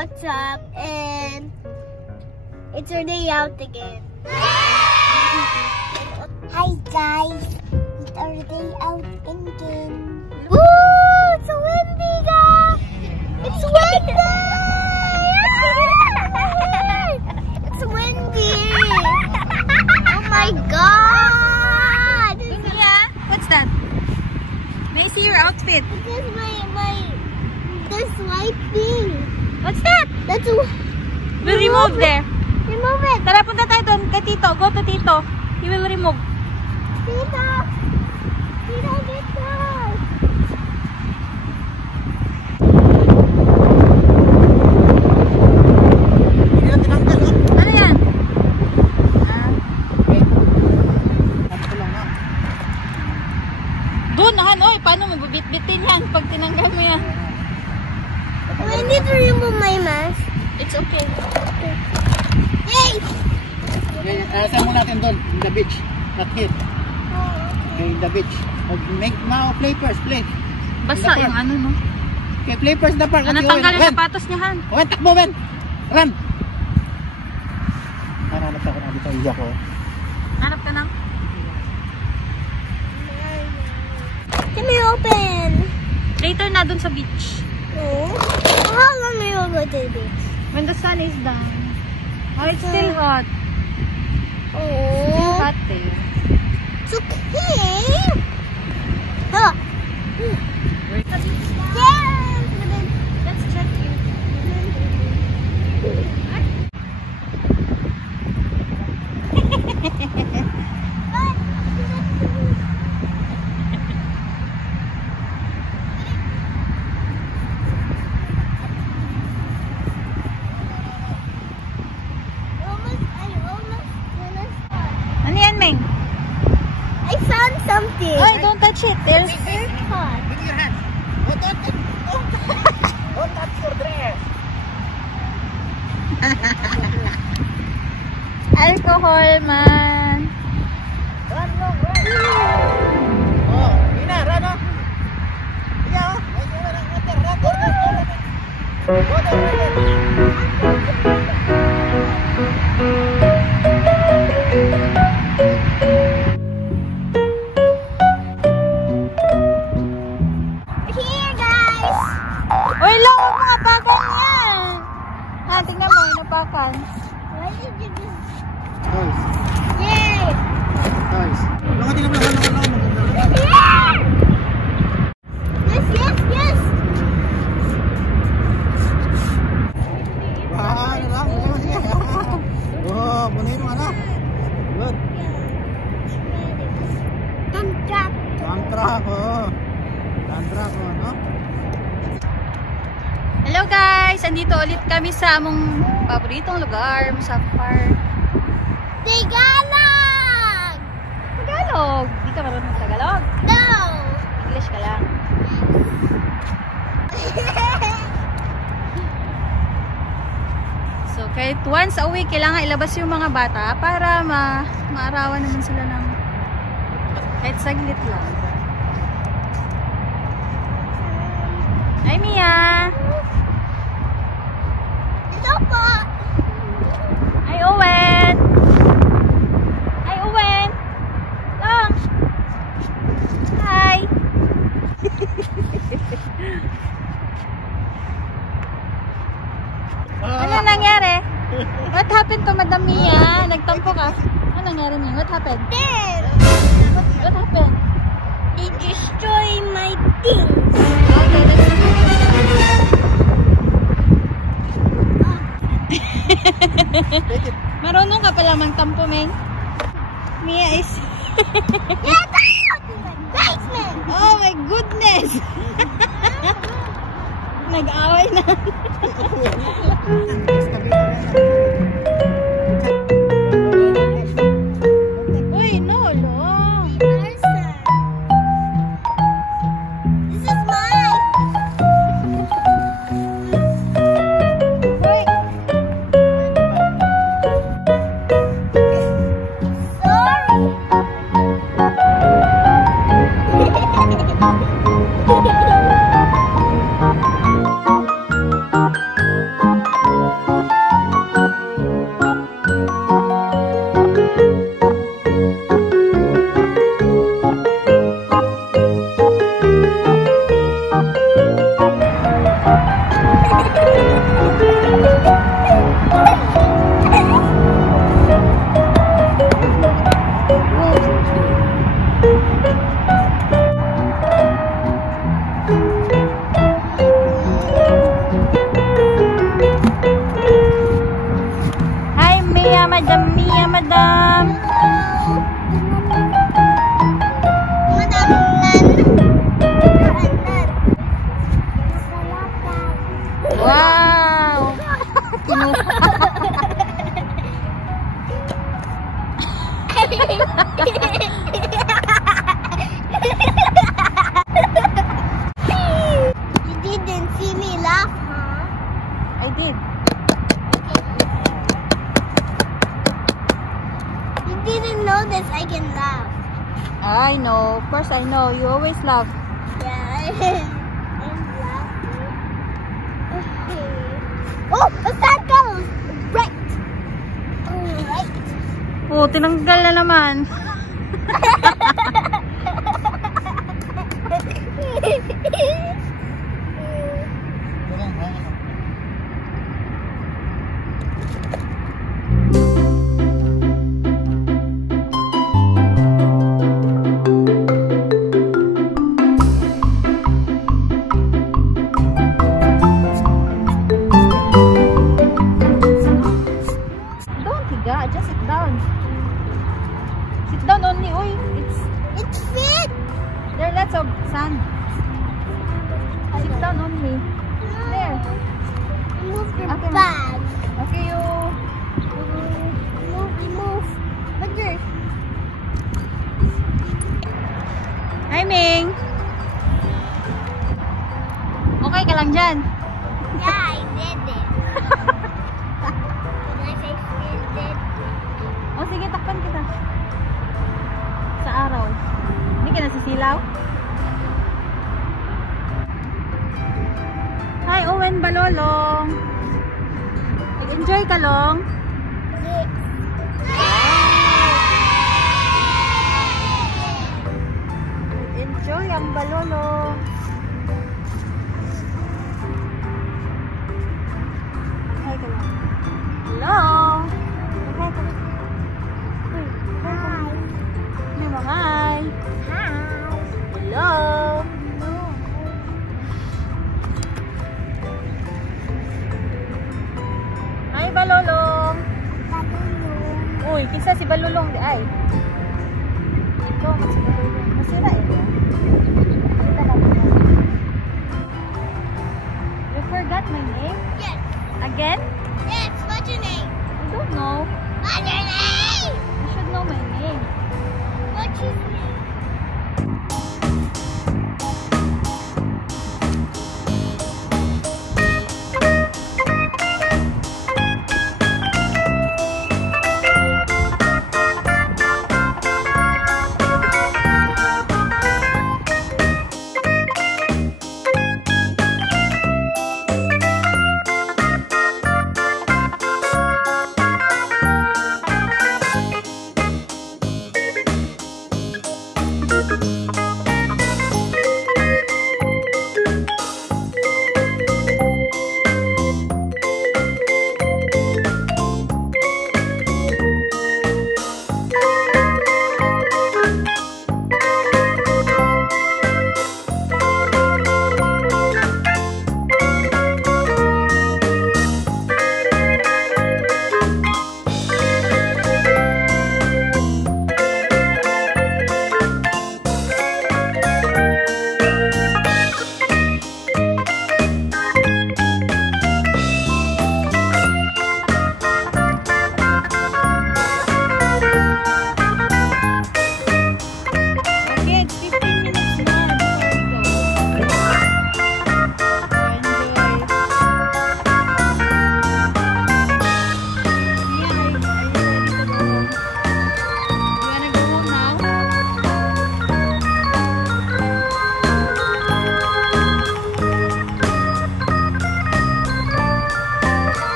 what's up, and it's our day out again. Hi guys, it's our day out again. Woo! It's windy, guys! It's windy! It's windy! Oh my God! Yeah, what's that? May I see your outfit? This is this white thing. What's that? That's We'll remove there. Remove it. Tara, punta tayo doon kay Tito. Go to Tito. He will remove. Tito! Tito, get down! Ano yan? Doon, oy, paano mo bibit-bitin yan pag tinanggal mo yan? I need to remove my mask. It's okay. Yay! Saan mo natin doon? In the beach. Not here. Okay, in the beach. Make now play first, play. Basta yung ano, no? Okay, play first the park. Ano, tanggal yung sapatos niya, Han? Wen, takbo, Wen! Run! Hanap ako na dito, iya ko. Hanap ka ng? Can we open? Later na dun sa beach. No. How long will we go to the beach? When the sun is down. Oh, it's still hot. Oh. Still hot there. It's okay. Oh. Yes. Let's check you. Ano yan, Meng? I found something. Oy, don't touch it. There's... AirPod. With your hands. Don't touch your dress. Alcohol, man. Run, run. Oh, Ina, run, oh. Iya, oh. Here, guys. Uy, lang, huwag mo apakan yan. Ha, tingnan mo, napakan. Why did you do? Nice. Yay! Nice. Lang, tingnan mo lang. Yeah! Yes, yes, yes. Wah, lang. Oh, bunuhin mo, anak. Good. Tantrap. Tantra ko. Tantra ko, no? Hello guys! Andito ulit kami sa among paboritong lugar, Musafar. Tagalog! Tagalog! Di ka marunong Tagalog? No! English ka lang. So, kahit once a week, kailangan ilabas yung mga bata para maarawan naman sila ng kahit saglit lang. Hi, Mia! Ito po! Hi, Owen! Hi, Owen! Long! Hi! Ano nangyari? What happened to Madam Mia? Nagtampo ka? Ano nangyari niya? What happened? There! What happened? They destroy my things! Okay, let's Marunong ka pala magtampo, Meng. Mia is... Get out! Basement! Oh my goodness! Nag-away na. Uy, no, long. This is mine! Uy, Sorry! Wow! Kinuha. You didn't see me laugh, huh? I did. You didn't notice I can laugh. I know. Of course I know. You always laugh. Yeah, I'm laughing. Okay. Oh, a circle! Right. Right. Oh, tinanggal na naman. Don't higa, just sit down. Sit down only, oy. It's fit. There are lots of sand. Sit down only. There. Move your Okay. bag. Okay, you. Move. But there. Hi, Ming. Okay ka lang dyan. Yeah, I did it. Like I feel it. O sige, takpan kita. Sa araw. Hindi ka nasisilaw? Hi, Owen Balolong. Nag-enjoy ka, Long? Yes. Enjoy ang Balolong. Hi ka lang. Hello? Hi ka lang. Uy, hi ka lang. Hi. Hi. Hello? Hi, Balolong. Uy, kisa si Balolong di ay. Ikaw, mas si Balolong. Masira eh. You forgot my name? Yes. Again? Yes. What's your name? I don't know. What's your name? You should know my name. What's your name?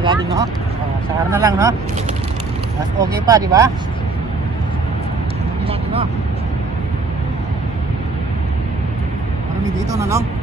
natin, no? Sakar na lang, no? Mas okay pa, di ba? Natin, no? Marami dito na lang.